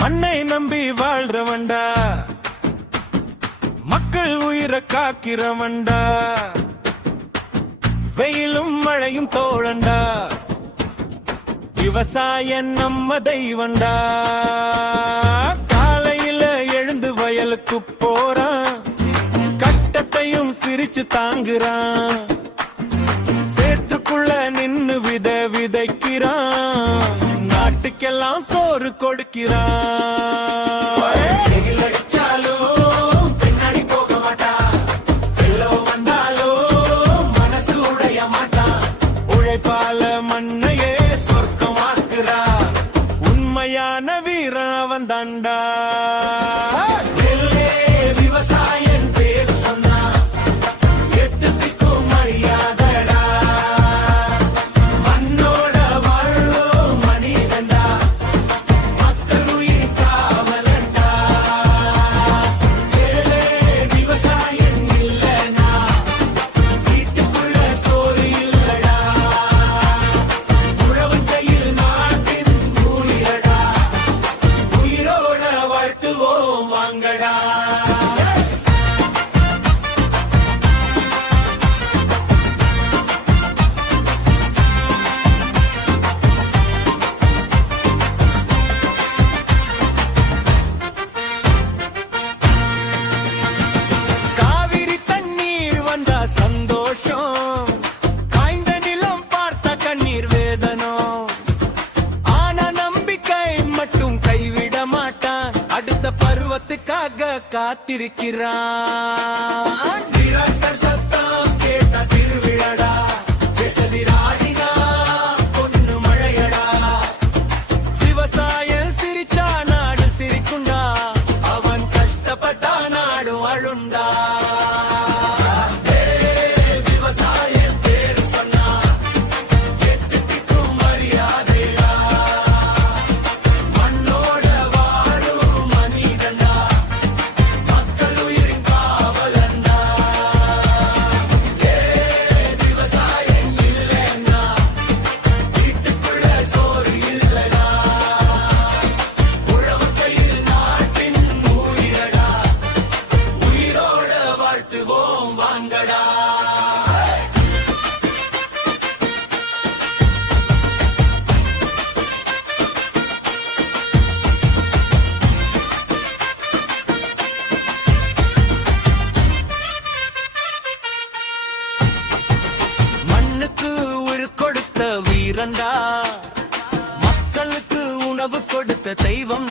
மண்ணை நம்பி வாழ்றவன்டா, மக்கள் உயிரை காக்கிறவன்டா, வெயிலும் மழையும் தோழண்டா, விவசாயம் நம்ம தெய்வண்டா. காலையில எழுந்து வயலுக்கு போறான், கட்டத்தையும் சிரிச்சு தாங்குறான், சேற்றுக்குள்ள நின்னு விதைக்கிறான், நாட்டுக்கெல்லாம் சோறு கொடுக்கிறான். பின்னாடி போக மாட்டா, வெள்ளம் வந்தாலும் மனசு உடைய மாட்டா, உழைப்பால மண்ணையே சொர்க்கமாக்குறான், உண்மையான வீரன் அவன் தாண்டா. விவசாயம் பேரு சொன்னா எட்டுக்கும் மரியாதடா, மண்ணோட வாழும் மனிதண்டா, மக்கள் உயிர் காவலண்டா. விவசாயம் இல்லனா வீட்டுக்குள்ள சோறு இல்லடா, உழவன் கையில் நாட்டின் உயிரடா, உயிரோட வாழ்த்துவோம் வாங்கடா. காவிரி தண்ணீர் வந்தா சந்தோஷம், காய்ந்த நிலம் பார்த்த கண்ணீர் வேதனம், ஆனா நம்பிக்கை மட்டும் கைவிட மாட்டான், அடுத்த பருவத்துக்காக காத்திருக்கிறான். டிராக்டர் சத்தம் கேட்ட திருவிழடா, செட்டதிராடினா பொண்ணு மழையடா, விவசாயம் சிரிச்சா நாடு சிரிக்குண்டா, அவன் கஷ்டப்பட்டா நாடு அழுண்டா. விவசாயம் பேரு சொன்னா எட்டுக்கும் மரியாதைடா, மண்ணோட வாழும் மனிதண்டா, மக்கள் உயிரின் காவலண்டா. விவசாயம் இல்லைன்னா வீட்டுக்குள்ள சோறு இல்லடா, உழவன் கையில் நாட்டின் உயிரடா, உயிரோட வாழ்த்துவோம் வாங்கடா. மண்ணுக்கு உயிர் கொடுத்த வீரண்டா, மக்களுக்கு உணவு கொடுத்த தெய்வம்.